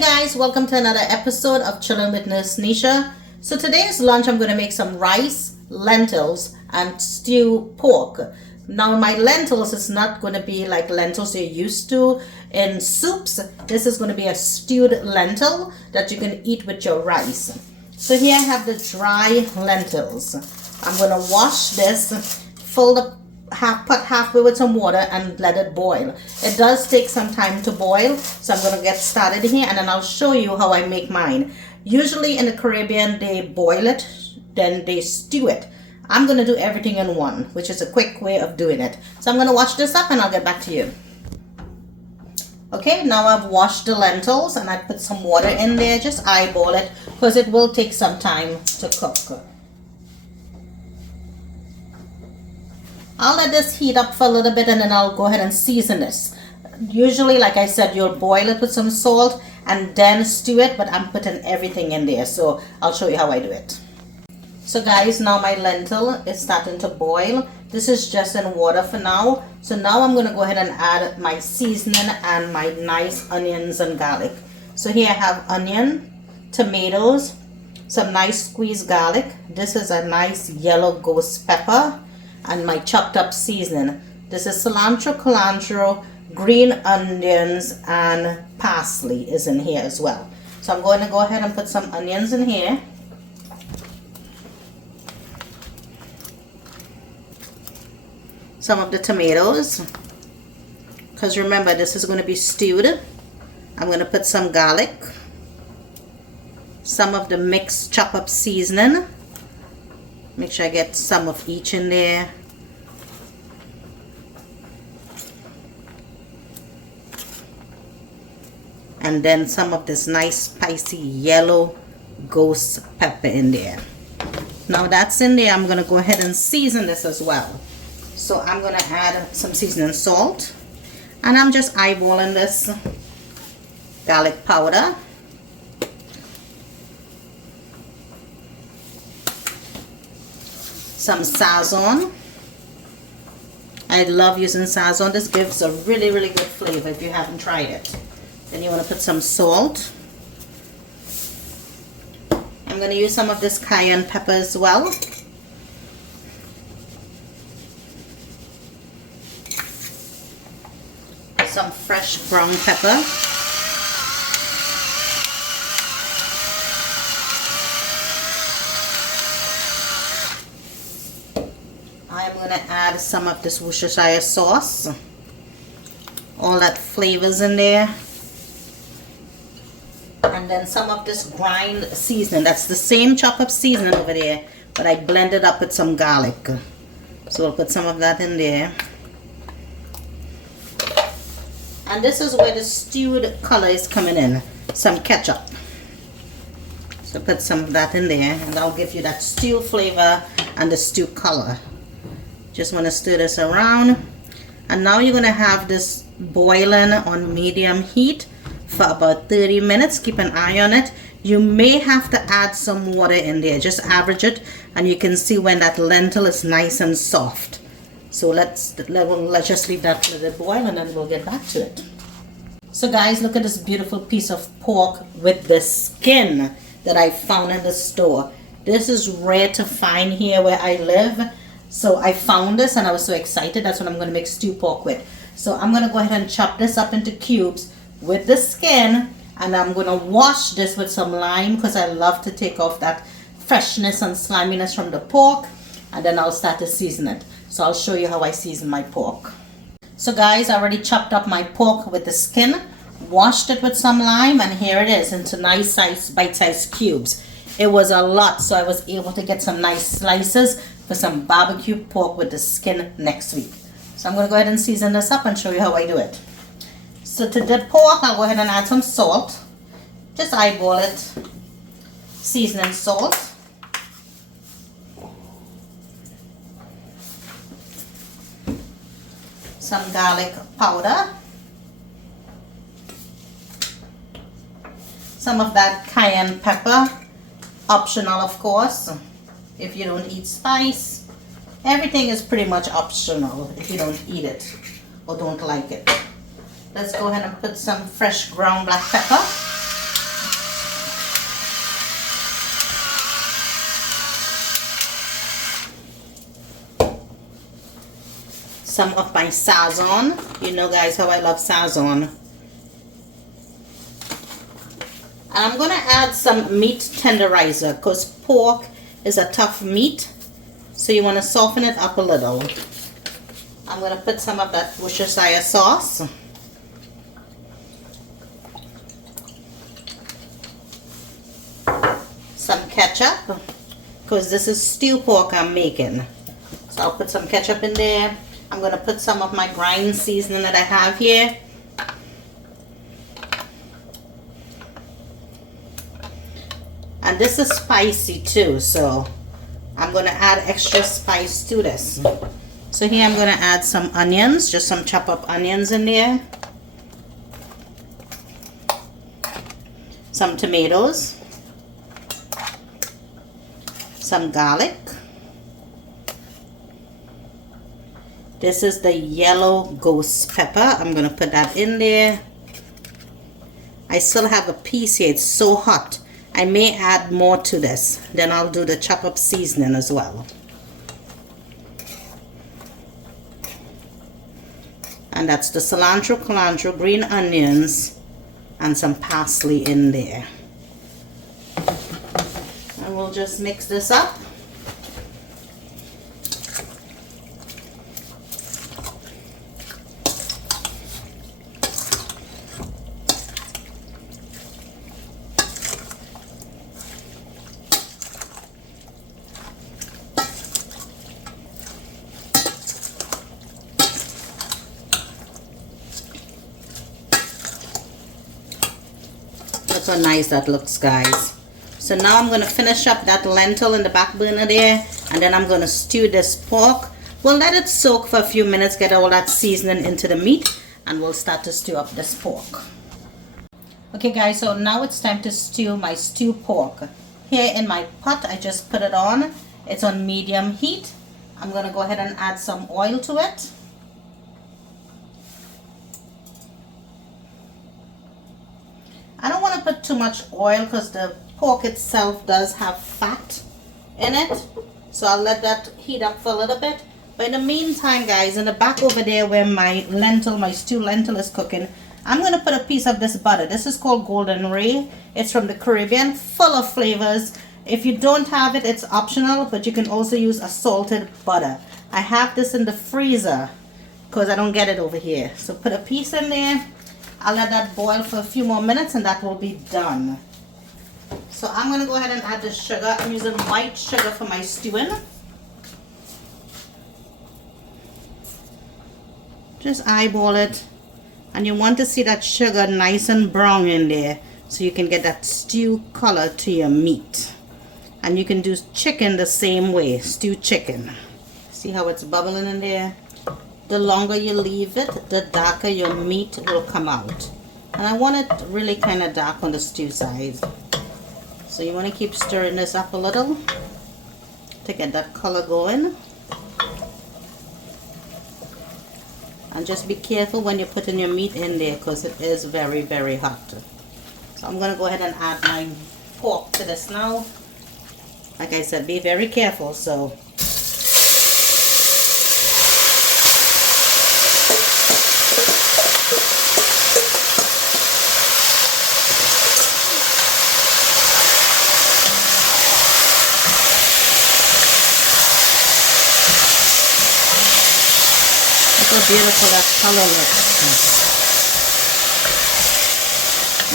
Hey guys, welcome to another episode of Chilling with Nurse Nisha. So today's lunch I'm going to make some rice, lentils and stew pork. Now my lentils is not going to be like lentils you're used to in soups. This is going to be a stewed lentil that you can eat with your rice. So here I have the dry lentils. I'm going to wash this, fill the pot halfway with some water and let it boil. It does take some time to boil, so I'm going to get started here and then I'll show you how I make mine. Usually in the Caribbean they boil it, then they stew it. I'm going to do everything in one, which is a quick way of doing it. So I'm going to wash this up and I'll get back to you. Okay, now I've washed the lentils and I put some water in there. Just eyeball it because it will take some time to cook. I'll let this heat up for a little bit and then I'll go ahead and season this. Usually, like I said, you'll boil it with some salt and then stew it, but I'm putting everything in there, so I'll show you how I do it. So guys, now my lentil is starting to boil. This is just in water for now. So now I'm going to go ahead and add my seasoning and my nice onions and garlic. So here I have onion, tomatoes, some nice squeezed garlic. This is a nice yellow ghost pepper. And my chopped up seasoning. This is cilantro, green onions, and parsley is in here as well. So I'm going to go ahead and put some onions in here. Some of the tomatoes. Because remember, this is going to be stewed. I'm going to put some garlic. Some of the mixed chop up seasoning. Make sure I get some of each in there. And then some of this nice spicy yellow ghost pepper in there. Now that's in there, I'm going to go ahead and season this as well. So I'm going to add some seasoning salt. And I'm just eyeballing this garlic powder. Some sazon. I love using sazon. This gives a really good flavor if you haven't tried it. Then you want to put some salt. I'm going to use some of this cayenne pepper as well. Some fresh brown pepper. I'm going to add some of this Worcestershire sauce. All that flavors in there. And then some of this grind seasoning. That's the same chop up seasoning over there, but I blended up with some garlic. So we'll put some of that in there. And this is where the stewed color is coming in. Some ketchup. So put some of that in there and that'll give you that stew flavor and the stew color. Just want to stir this around. And now you're going to have this boiling on medium heat for about 30 minutes. Keep an eye on it. You may have to add some water in there. Just average it and you can see when that lentil is nice and soft. So let's just leave that let it boil and then we'll get back to it. So guys, look at this beautiful piece of pork with the skin that I found in the store. This is rare to find here where I live. So I found this and I was so excited. That's what I'm going to make stew pork with. So I'm going to go ahead and chop this up into cubes with the skin, and I'm going to wash this with some lime because I love to take off that freshness and sliminess from the pork, and then I'll start to season it. So I'll show you how I season my pork. So guys, I already chopped up my pork with the skin, washed it with some lime, and here it is into nice size bite-sized cubes. It was a lot, so I was able to get some nice slices for some barbecue pork with the skin next week. So I'm going to go ahead and season this up and show you how I do it. So to the pork, I'll go ahead and add some salt. Just eyeball it. Seasoning salt. Some garlic powder. Some of that cayenne pepper. Optional, of course, if you don't eat spice. Everything is pretty much optional if you don't eat it or don't like it. Let's go ahead and put some fresh ground black pepper. some of my sazon. You know, guys, how I love sazon. And I'm going to add some meat tenderizer because pork is a tough meat. So you want to soften it up a little. I'm going to put some of that Worcestershire sauce. Some ketchup, because this is stew pork I'm making. So I'll put some ketchup in there. I'm going to put some of my grind seasoning that I have here. And this is spicy too, so I'm going to add extra spice to this. So here I'm going to add some onions, just some chopped up onions in there. Some tomatoes. Some garlic. This is the yellow ghost pepper. I'm going to put that in there. I still have a piece here. It's so hot. I may add more to this. Then I'll do the chop up seasoning as well. And that's the cilantro, green onions, and some parsley in there. And we'll just mix this up. Look how nice that looks, guys. So now I'm going to finish up that lentil in the back burner there, and then I'm going to stew this pork. We'll let it soak for a few minutes, get all that seasoning into the meat, and we'll start to stew up this pork. Okay, guys, so now it's time to stew my stew pork. Here in my pot, I just put it on. It's on medium heat. I'm going to go ahead and add some oil to it. I don't want to put too much oil because the pork itself does have fat in it. So I'll let that heat up for a little bit. But in the meantime, guys, in the back over there where my lentil, my stew lentil is cooking, I'm going to put a piece of this butter. This is called Golden Ray. It's from the Caribbean, full of flavors. If you don't have it, it's optional, but you can also use a salted butter. I have this in the freezer because I don't get it over here. So put a piece in there. I'll let that boil for a few more minutes and that will be done. So I'm going to go ahead and add the sugar. I'm using white sugar for my stewing. Just eyeball it. And you want to see that sugar nice and brown in there so you can get that stew color to your meat. And you can do chicken the same way, stewed chicken. See how it's bubbling in there? The longer you leave it, the darker your meat will come out. And I want it really kind of dark on the stew side. So you want to keep stirring this up a little to get that color going. And just be careful when you're putting your meat in there because it is very, very hot. So I'm going to go ahead and add my pork to this now. Like I said, be very careful. So look how beautiful that color looks.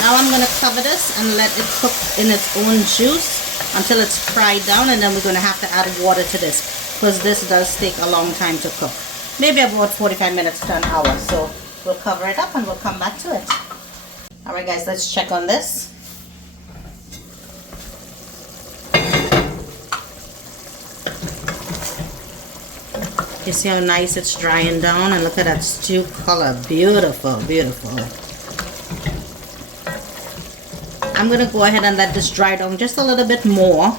Now I'm going to cover this and let it cook in its own juice until it's fried down, and then we're going to have to add water to this because this does take a long time to cook. Maybe about 45 minutes to an hour. So we'll cover it up and we'll come back to it. Alright guys, let's check on this. You see how nice it's drying down, and look at that stew color. Beautiful, beautiful. I'm going to go ahead and let this dry down just a little bit more,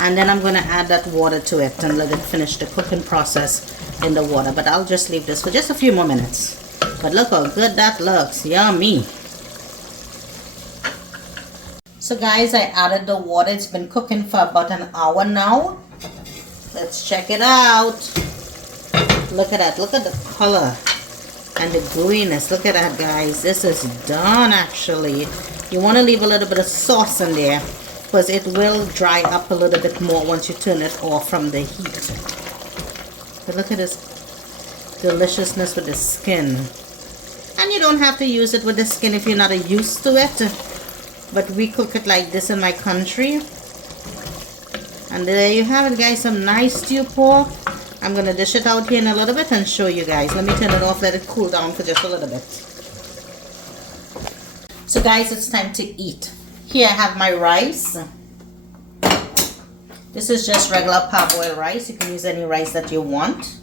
and then I'm going to add that water to it and let it finish the cooking process in the water. But I'll just leave this for just a few more minutes. But look how good that looks. Yummy. So guys, I added the water. It's been cooking for about an hour now. Let's check it out. Look at that. Look at the color and the gooiness. Look at that, guys. This is done actually. You want to leave a little bit of sauce in there because it will dry up a little bit more once you turn it off from the heat. But look at this deliciousness with the skin. And you don't have to use it with the skin if you're not used to it. But we cook it like this in my country. And there you have it, guys. Some nice stew pork. I'm going to dish it out here in a little bit and show you guys. Let me turn it off, let it cool down for just a little bit. So guys, it's time to eat. Here I have my rice. This is just regular parboiled rice. You can use any rice that you want.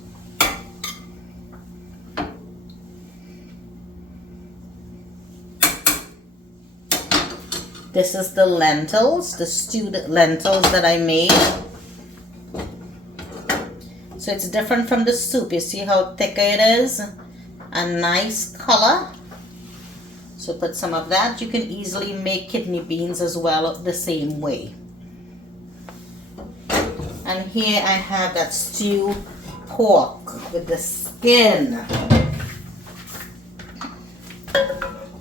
This is the lentils, the stewed lentils that I made. So it's different from the soup. You see how thick it is? A nice color. So put some of that. You can easily make kidney beans as well the same way. And here I have that stewed pork with the skin.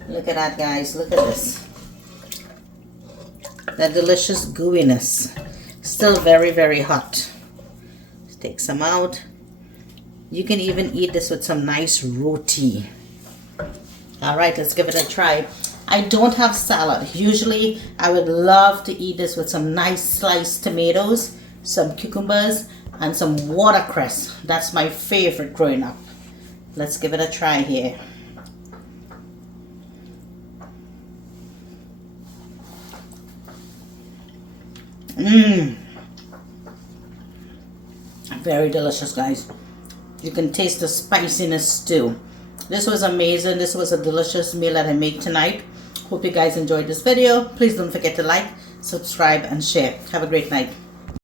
Look at that, guys. Look at this. That delicious gooiness. Still very, very hot. Take some out. You can even eat this with some nice roti. Alright, let's give it a try. I don't have salad. Usually I would love to eat this with some nice sliced tomatoes, some cucumbers, and some watercress. That's my favorite growing up. Let's give it a try here. Very delicious, guys. You can taste the spiciness too. This was amazing. This was a delicious meal that I made tonight. Hope you guys enjoyed this video. Please don't forget to like, subscribe, and share. Have a great night.